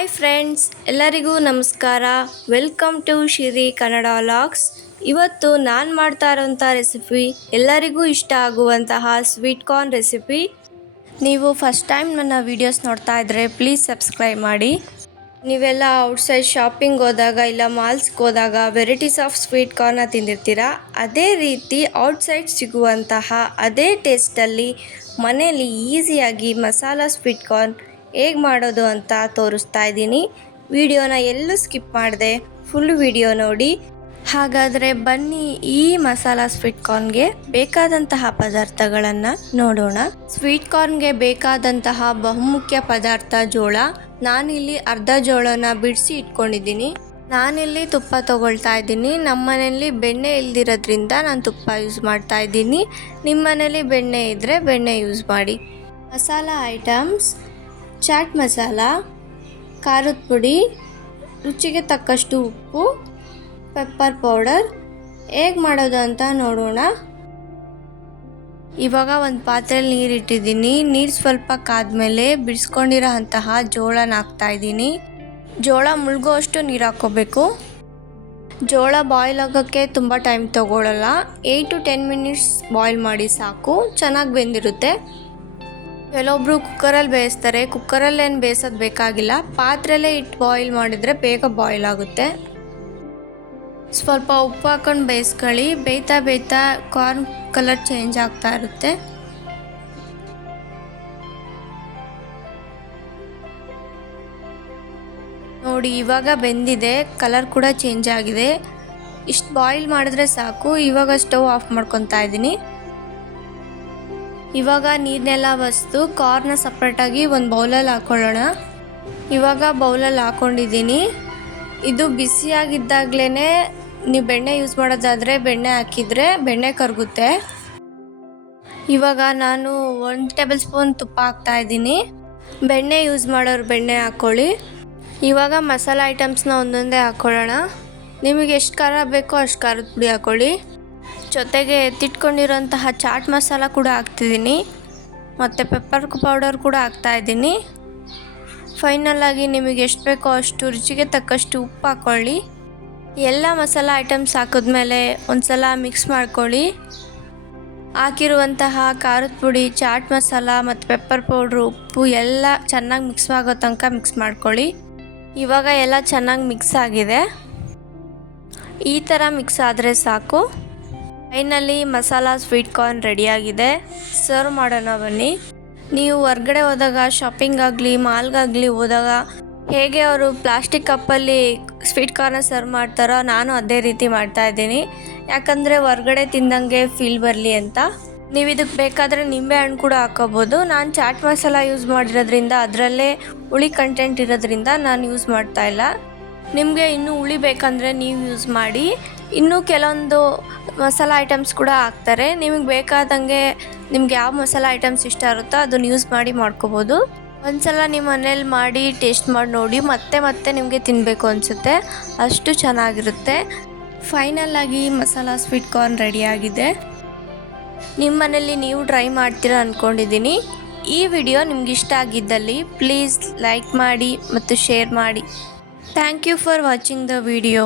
Hi friends, ಎಲ್ಲರಿಗೂ ನಮಸ್ಕಾರ. Welcome to Shiri Kannada vlogs. ಇವತ್ತು ನಾನು ಮಾಡ್ತಾ ಇರೋಂಥ ರೆಸಿಪಿ ಎಲ್ಲರಿಗೂ ಇಷ್ಟ ಆಗುವಂತಹ ಸ್ವೀಟ್ ಕಾರ್ನ್ ರೆಸಿಪಿ. ನೀವು ಫಸ್ಟ್ ಟೈಮ್ ನನ್ನ ವೀಡಿಯೋಸ್ ನೋಡ್ತಾ ಇದ್ದರೆ ಪ್ಲೀಸ್ ಸಬ್ಸ್ಕ್ರೈಬ್ ಮಾಡಿ. ನೀವೆಲ್ಲ ಔಟ್ಸೈಡ್ ಶಾಪಿಂಗ್ ಹೋದಾಗ ಇಲ್ಲ ಮಾಲ್ಸ್ಗೆ ಹೋದಾಗ ವೆರೈಟೀಸ್ ಆಫ್ ಸ್ವೀಟ್ ಕಾರ್ನ ತಿಂದಿರ್ತೀರ. ಅದೇ ರೀತಿ ಔಟ್ಸೈಡ್ ಸಿಗುವಂತಹ ಅದೇ ಟೇಸ್ಟಲ್ಲಿ ಮನೆಯಲ್ಲಿ ಈಸಿಯಾಗಿ ಮಸಾಲ ಸ್ವೀಟ್ ಕಾರ್ನ್ ಹೇಗೆ ಮಾಡೋದು ಅಂತ ತೋರಿಸ್ತಾ ಇದ್ದೀನಿ. ವಿಡಿಯೋನ ಎಲ್ಲೂ ಸ್ಕಿಪ್ ಮಾಡಿದೆ ಫುಲ್ ವಿಡಿಯೋ ನೋಡಿ. ಹಾಗಾದರೆ ಬನ್ನಿ ಈ ಮಸಾಲ ಸ್ವೀಟ್ ಕಾರ್ನ್ಗೆ ಬೇಕಾದಂತಹ ಪದಾರ್ಥಗಳನ್ನು ನೋಡೋಣ. ಸ್ವೀಟ್ ಕಾರ್ನ್ಗೆ ಬೇಕಾದಂತಹ ಬಹುಮುಖ್ಯ ಪದಾರ್ಥ ಜೋಳ. ನಾನಿಲ್ಲಿ ಅರ್ಧ ಜೋಳನ ಬಿಡಿಸಿ ಇಟ್ಕೊಂಡಿದ್ದೀನಿ. ನಾನಿಲ್ಲಿ ತುಪ್ಪ ತೊಗೊಳ್ತಾ ಇದ್ದೀನಿ. ನಮ್ಮ ಮನೆಯಲ್ಲಿ ಬೆಣ್ಣೆ ಇಲ್ದಿರೋದ್ರಿಂದ ನಾನು ತುಪ್ಪ ಯೂಸ್ ಮಾಡ್ತಾ ಇದ್ದೀನಿ. ನಿಮ್ಮ ಮನೇಲಿ ಬೆಣ್ಣೆ ಇದ್ದರೆ ಬೆಣ್ಣೆ ಯೂಸ್ ಮಾಡಿ. ಮಸಾಲ ಐಟಮ್ಸ್: ಚಾಟ್ ಮಸಾಲ, ಖಾರದ ಪುಡಿ, ರುಚಿಗೆ ತಕ್ಕಷ್ಟು ಉಪ್ಪು, ಪೆಪ್ಪರ್ ಪೌಡರ್. ಹೇಗೆ ಮಾಡೋದು ಅಂತ ನೋಡೋಣ. ಇವಾಗ ಒಂದು ಪಾತ್ರೆಯಲ್ಲಿ ನೀರು ಇಟ್ಟಿದ್ದೀನಿ. ನೀರು ಸ್ವಲ್ಪ ಕಾದ್ಮೇಲೆ ಬಿಡಿಸ್ಕೊಂಡಿರೋ ಅಂತಹ ಜೋಳನ ಹಾಕ್ತಾಯಿದ್ದೀನಿ. ಜೋಳ ಮುಳುಗೋ ಅಷ್ಟು ನೀರು ಹಾಕ್ಕೋಬೇಕು. ಜೋಳ ಬಾಯ್ಲ್ ಆಗೋಕ್ಕೆ ತುಂಬ ಟೈಮ್ ತೊಗೊಳ್ಳಲ್ಲ. 8 to 10 ಮಿನಿಟ್ಸ್ ಬಾಯ್ಲ್ ಮಾಡಿ ಸಾಕು, ಚೆನ್ನಾಗಿ ಬೆಂದಿರುತ್ತೆ. ಕೆಲವೊಬ್ರು ಕುಕ್ಕರಲ್ಲಿ ಬೇಯಿಸ್ತಾರೆ. ಕುಕ್ಕರಲ್ಲಿ ಏನು ಬೇಯಿಸೋದು ಬೇಕಾಗಿಲ್ಲ, ಪಾತ್ರೆಯಲ್ಲೇ ಇಟ್ಟು ಬಾಯ್ಲ್ ಮಾಡಿದರೆ ಬೇಗ ಬಾಯ್ಲ್ ಆಗುತ್ತೆ. ಸ್ವಲ್ಪ ಉಪ್ಪು ಹಾಕೊಂಡು ಬೇಯಿಸ್ಕೊಳ್ಳಿ. ಬೇಯ್ತಾ ಕಾರ್ನ್ ಕಲರ್ ಚೇಂಜ್ ಆಗ್ತಾ ಇರುತ್ತೆ. ನೋಡಿ, ಇವಾಗ ಬೆಂದಿದೆ, ಕಲರ್ ಕೂಡ ಚೇಂಜ್ ಆಗಿದೆ. ಇಷ್ಟು ಬಾಯ್ಲ್ ಮಾಡಿದ್ರೆ ಸಾಕು. ಇವಾಗ ಸ್ಟವ್ ಆಫ್ ಮಾಡ್ಕೊತಾ ಇದ್ದೀನಿ. ಇವಾಗ ನೀರನ್ನೆಲ್ಲ ಬಸಿದು ಕಾರ್ನ ಸಪ್ರೇಟಾಗಿ ಒಂದು ಬೌಲಲ್ಲಿ ಹಾಕ್ಕೊಳ್ಳೋಣ. ಇವಾಗ ಬೌಲಲ್ಲಿ ಹಾಕ್ಕೊಂಡಿದ್ದೀನಿ. ಇದು ಬಿಸಿಯಾಗಿದ್ದಾಗಲೇ ನೀವು ಬೆಣ್ಣೆ ಯೂಸ್ ಮಾಡೋದಾದರೆ ಬೆಣ್ಣೆ ಹಾಕಿದರೆ ಬೆಣ್ಣೆ ಕರಗುತ್ತೆ. ಇವಾಗ ನಾನು 1 ಟೇಬಲ್ ಸ್ಪೂನ್ ತುಪ್ಪ ಹಾಕ್ತಾಯಿದ್ದೀನಿ. ಬೆಣ್ಣೆ ಯೂಸ್ ಮಾಡೋರು ಬೆಣ್ಣೆ ಹಾಕ್ಕೊಳ್ಳಿ. ಇವಾಗ ಮಸಾಲ ಐಟಮ್ಸ್ನ ಒಂದೊಂದೇ ಹಾಕ್ಕೊಳ್ಳೋಣ. ನಿಮಗೆ ಎಷ್ಟು ಖಾರ ಬೇಕೋ ಅಷ್ಟು ಖಾರದ ಪುಡಿ ಹಾಕ್ಕೊಳ್ಳಿ. ಜೊತೆಗೆ ಎತ್ತಿಟ್ಕೊಂಡಿರೋಂತಹ ಚಾಟ್ ಮಸಾಲ ಕೂಡ ಹಾಕ್ತಿದ್ದೀನಿ, ಮತ್ತು ಪೆಪ್ಪರ್ ಪೌಡರ್ ಕೂಡ ಹಾಕ್ತಾಯಿದ್ದೀನಿ. ಫೈನಲಾಗಿ ನಿಮಗೆ ಎಷ್ಟು ಬೇಕೋ ಅಷ್ಟು ರುಚಿಗೆ ತಕ್ಕಷ್ಟು ಉಪ್ಪು ಹಾಕ್ಕೊಳ್ಳಿ. ಎಲ್ಲ ಮಸಾಲ ಐಟಮ್ಸ್ ಹಾಕಿದ್ಮೇಲೆ ಒಂದು ಸಲ ಮಿಕ್ಸ್ ಮಾಡ್ಕೊಳ್ಳಿ. ಹಾಕಿರುವಂತಹ ಖಾರದ ಪುಡಿ, ಚಾಟ್ ಮಸಾಲ ಮತ್ತು ಪೆಪ್ಪರ್ ಪೌಡ್ರು, ಉಪ್ಪು ಎಲ್ಲ ಚೆನ್ನಾಗಿ ಮಿಕ್ಸ್ ಆಗೋ ತನಕ ಮಿಕ್ಸ್ ಮಾಡ್ಕೊಳ್ಳಿ. ಇವಾಗ ಎಲ್ಲ ಚೆನ್ನಾಗಿ ಮಿಕ್ಸ್ ಆಗಿದೆ. ಈ ಥರ ಮಿಕ್ಸ್ ಆದರೆ ಸಾಕು. ಫೈನಲಿ ಮಸಾಲ ಸ್ವೀಟ್ ಕಾರ್ನ್ ರೆಡಿಯಾಗಿದೆ. ಸರ್ವ್ ಮಾಡೋಣ ಬನ್ನಿ. ನೀವು ಹೊರ್ಗಡೆ ಹೋದಾಗ, ಶಾಪಿಂಗ್ ಆಗಲಿ ಮಾಲ್ಗಾಗಲಿ ಹೋದಾಗ ಹೇಗೆ ಅವರು ಪ್ಲಾಸ್ಟಿಕ್ ಕಪ್ಪಲ್ಲಿ ಸ್ವೀಟ್ ಕಾರ್ನ ಸರ್ವ್ ಮಾಡ್ತಾರೋ ನಾನು ಅದೇ ರೀತಿ ಮಾಡ್ತಾಯಿದ್ದೀನಿ. ಯಾಕಂದರೆ ಹೊರ್ಗಡೆ ತಿಂದಂಗೆ ಫೀಲ್ ಬರಲಿ ಅಂತ. ನೀವು ಇದಕ್ಕೆ ಬೇಕಾದರೆ ನಿಂಬೆ ಹಣ್ಣು ಕೂಡ ಹಾಕೋಬೋದು. ನಾನು ಚಾಟ್ ಮಸಾಲ ಯೂಸ್ ಮಾಡಿರೋದ್ರಿಂದ ಅದರಲ್ಲೇ ಹುಳಿ ಕಂಟೆಂಟ್ ಇರೋದ್ರಿಂದ ನಾನು ಯೂಸ್ ಮಾಡ್ತಾಯಿಲ್ಲ. ನಿಮಗೆ ಇನ್ನೂ ಹುಳಿ ಬೇಕಂದರೆ ನೀವು ಯೂಸ್ ಮಾಡಿ. ಇನ್ನೂ ಕೆಲವೊಂದು ಮಸಾಲ ಐಟಮ್ಸ್ ಕೂಡ ಹಾಕ್ತಾರೆ. ನಿಮಗೆ ಬೇಕಾದಂಗೆ ನಿಮ್ಗೆ ಯಾವ ಮಸಾಲ ಐಟಮ್ಸ್ ಇಷ್ಟ ಇರುತ್ತೋ ಅದನ್ನು ಯೂಸ್ ಮಾಡಿ ಮಾಡ್ಕೋಬೋದು. ಒಂದ್ಸಲ ನಿಮ್ಮ ಮನೇಲಿ ಮಾಡಿ ಟೇಸ್ಟ್ ಮಾಡಿ ನೋಡಿ, ಮತ್ತೆ ನಿಮಗೆ ತಿನ್ನಬೇಕು ಅನಿಸುತ್ತೆ, ಅಷ್ಟು ಚೆನ್ನಾಗಿರುತ್ತೆ. ಫೈನಲಾಗಿ ಮಸಾಲ ಸ್ವೀಟ್ ಕಾರ್ನ್ ರೆಡಿಯಾಗಿದೆ. ನಿಮ್ಮ ಮನೇಲಿ ನೀವು ಟ್ರೈ ಮಾಡ್ತೀರಾ ಅಂದ್ಕೊಂಡಿದ್ದೀನಿ. ಈ ವಿಡಿಯೋ ನಿಮ್ಗೆ ಇಷ್ಟ ಆಗಿದ್ದಲ್ಲಿ ಪ್ಲೀಸ್ ಲೈಕ್ ಮಾಡಿ ಮತ್ತು ಶೇರ್ ಮಾಡಿ. Thank you for watching the video.